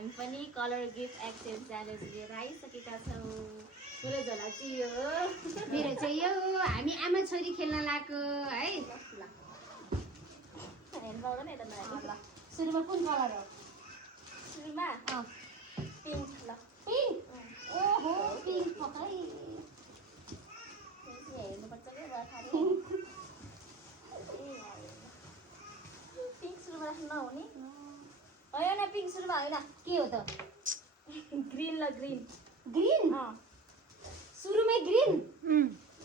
हामी पनि colour gift exchange challenge लिएर आइसकेका छौँ। मेरो झोला चाहिँ यो हो। मेरो चाहिँ यो हामी आमा छोरी खेल्न लागेको है। हेर्नु पाउँदैन यता नहेर्नु। सुरुमा कुन कलर हो? सुरुमा पिङ्क। ल पिङ्क। ओहो पिङ्क पक्कै। हेर्नुपर्छ क्या पिङ्क सुरुमा राख्नु नहुने होइन। पिङ्क सुरुमा होइन। के हो त? ग्रिन ल ग्रिन। ग्रिन? सुरुमै ग्रिन?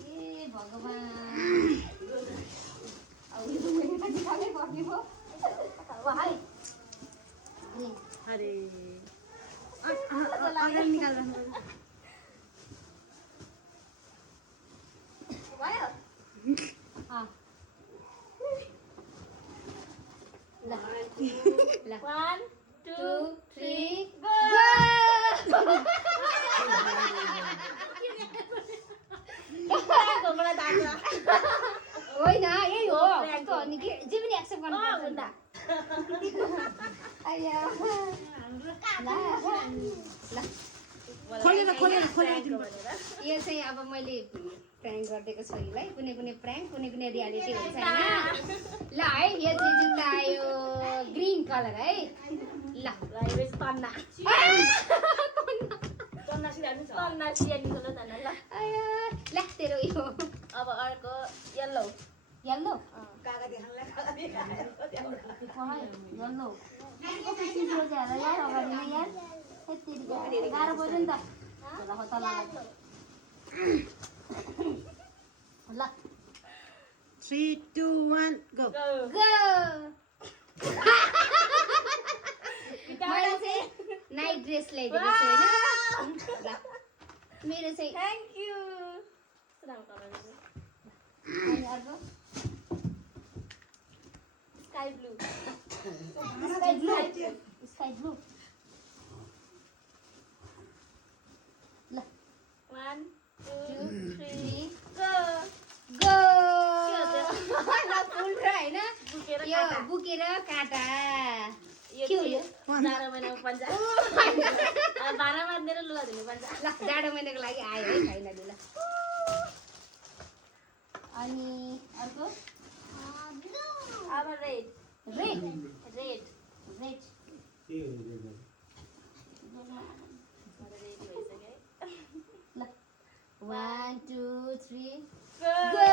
ए भगवान्, अब यो त मैले त निकाल्नै पर्ने भयो। है ग्रिन। अरे निकाल भयो। ल 1 2 3 गो। होइन यही हो कस्तो हो नि कि जे पनि एक्सेप्ट गर्नु पर्छ नि त। आया खोलेर यो चाहिँ अब मैले प्राङ्क गरिदिएको छोरीलाई कुनै कुनै प्राङ्क कुनै कुनै रियालिटी हुन्छ होइन। ल है यो चाहिँ जुत्ता आयो ग्रिन कलर है। ल तन्ना सियाली खोलो न ल। ल तेरो यो अब अर्को येल्लो। येल्लो येल्लो कस्तो चिसो छ हेर यार अगाडिमा यार। यति गाह्रो पर्यो नि त तल। ल 3 2 1 गो। गो। मलाई चाहिँ नाइट ड्रेस ल्याइदिएको छु होइन। ल मेरो चाहिँ थ्याङ्क यू। अनि अर्को sky blue. Sky blue. Sky blue. ल 1 2 3 3 गो। गो। ल फुल र होइन बुकेर यो बुकेर काँटा। यो के हो यो? 12 महिनाको पन्जा। 12 बाँधेर लुगा धुने पन्जा। ल जाडो महिनाको लागि आयो है फाइनली। ल अनि अर्को अब रेड। रेड। Red red. ल 1 2 3 गो।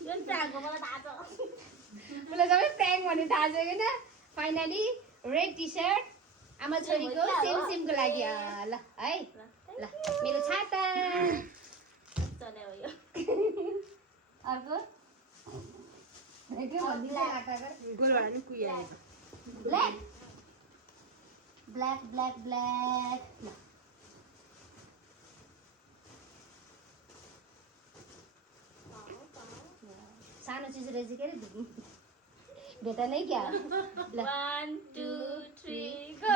जुन प्राङ्कको मलाई थाहा छ। मलाई सबै प्राङ्क भन्ने थाहा छ किन। फाइनली रेड टी सर्ट आमा छोरीको सेमको लागि ल है। ल मेरो छाता। चले हो यो। अर्को गोलवानी कुइया ब्ल्याक ब्ल्याक ब्ल्याक ब्ल्याक। ल सानो चिज रहेछ के अरे भेटा नै क्या। ल 1 2 3 गो।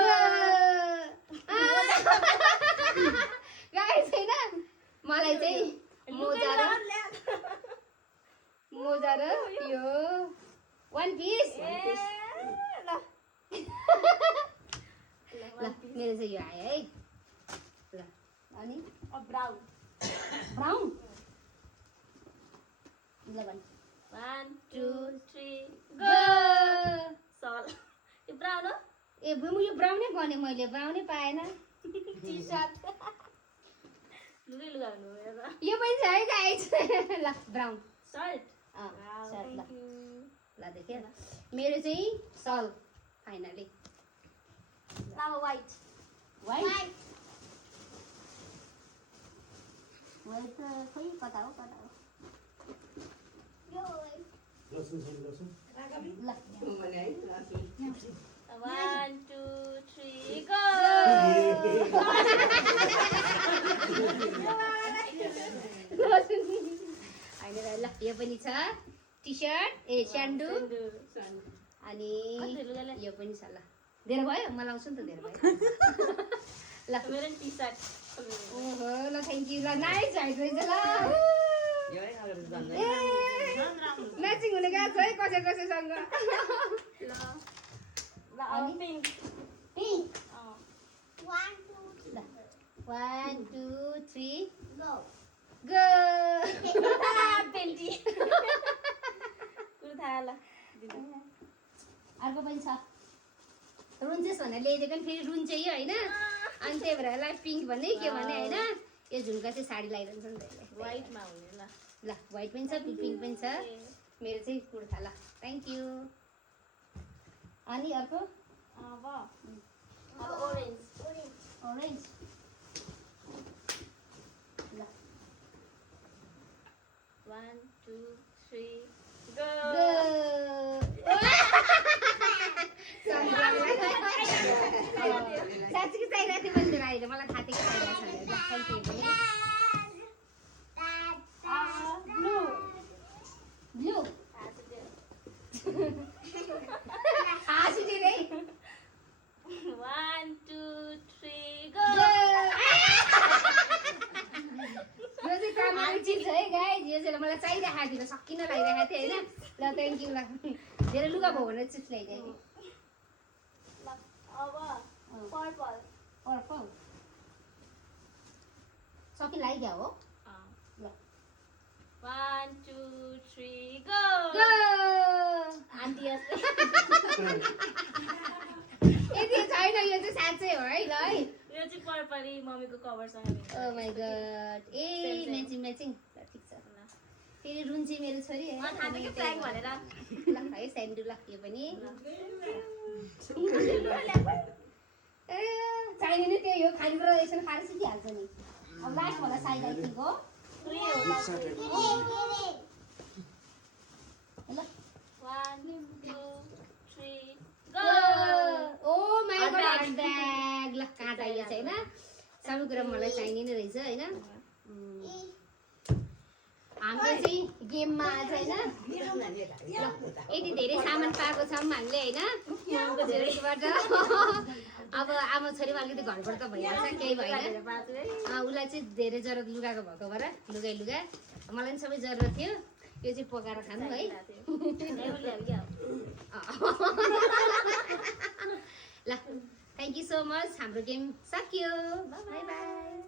गाई छैन मलाई चाहिँ मोजा र यो वान पिस। ल मेरो चाहिँ यो आयो है। ल अनि ब्राउन। ब्राउन। ल भन् 1 2 3 गो। सल। यो ब्राउन हो। ए यो ब्राउनै भने मैले ब्राउनै पाएन। T shirt. लुगा हुनु मेरो। यो पनि छ है गाइस। ल ब्राउन सर्ट। सर्ट। ल थ्याङ्क यू। ल देखेँ मेरो चाहिँ सल फाइनली। अब व्हाइट। वाइट वाइट त खोइ कता हो कता हो। ल 1 2 3 गो। होइन ल यो पनि छ टी सर्ट ए स्यान्डु अनि यो पनि छ। ल धेरै भयो म लाउँछु नि त धेरै भयो। ल मेरो टी सर्ट। ओहो ल थ्याङ्क यू। ल नाइस हाइट रहेछ। ल म्याचिङ हुने गएको छ है कसैसँग। ल अब पिङ्क पिङ्क अँ 1 2 3 गो गो पेन्टी कुर्ता ल अर्को पनि छ रुन्चेस भनेर ल्याइदिएको नि फेरि रुन्चे यो होइन अनि त्यही भएर यसलाई पिङ्क भन्ने के भन्ने होइन यो झुम्का चाहिँ साडी लगाइरहन्छ नि त यसले व्हाइटमा हुने ल ल व्हाइट पनि छ पिङ्क पनि छ मेरो चाहिँ कुर्ता ल थ्याङ्क यू अनि अर्को अब ओरेन्ज ओरेन्ज ल 1 2 3 गो साँच्चीकै चाहिरहेको थियो मैले अहिले मलाई थाहा थियो कि चाहिरहेको छ भनेर ब्लू ब्लू हाँसिदिएर है 1 2 3 गो यो चाहिँ कामको चिज है गाइस यो चाहिँ मलाई चाहिरहेको थियो सकिन लागिरहेको थियो होइन ल थ्याङ्क यू ल धेरै लुगा भयो भनेर चिप्स ल्याइदिएँ अब पर्पल पर्पल सकि लागिदिया हो ल 1 2 3 गो गो आन्टी जस्तै यति छैन यो चाहिँ साँच्चै हो है ल है यो चाहिँ पर्पल मम्मीको कभरसँग मिल्छ oh my god a matching matching ठिक छ फेरि रुन्ची मेरो छोरी है म थाहा थियो कि फ्ल्याग भनेर ल है स्यान्डु ल यो पनि ए चाहिने नै त्यही हो खानेकुरा यसरी खाएर सिकिहाल्छ नि अब लास्ट होला साइड आई थिङ्क हो फ्री होला ल 1 2 3 go oh my God bag ल कहाँ चाहियो चाहिँ होइन सबै कुरा मलाई चाहिने नै रहेछ होइन हाम्रो चाहिँ गेममा आज होइन यति धेरै सामान पाएको छौँ हामीले होइन त्यसबाट अब आमा छोरीमा अलिकति घरबाट त भइहाल्छ केही भएन उसलाई चाहिँ धेरै जरुरत लुगाको भएको भएर लुगा मलाई पनि सबै जरुरत थियो यो चाहिँ पकाएर खानु है ल थ्याङ्क यू सो मच हाम्रो गेम सकियो बाई बाई